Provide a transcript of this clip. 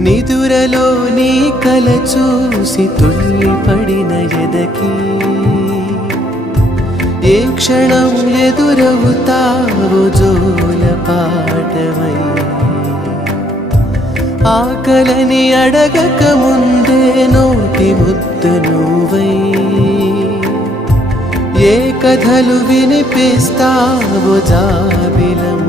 నిదురలో నీ కల చూసి తుల్లిపడిన ఎదకి ఏ క్షణం ఎదురవుతావో జోల పాటవై ఆకలని అడగక ముందే నోటి ముద్దు నువ్వై ఏ కథలు వినిపిస్తావో జాబిలమ్మ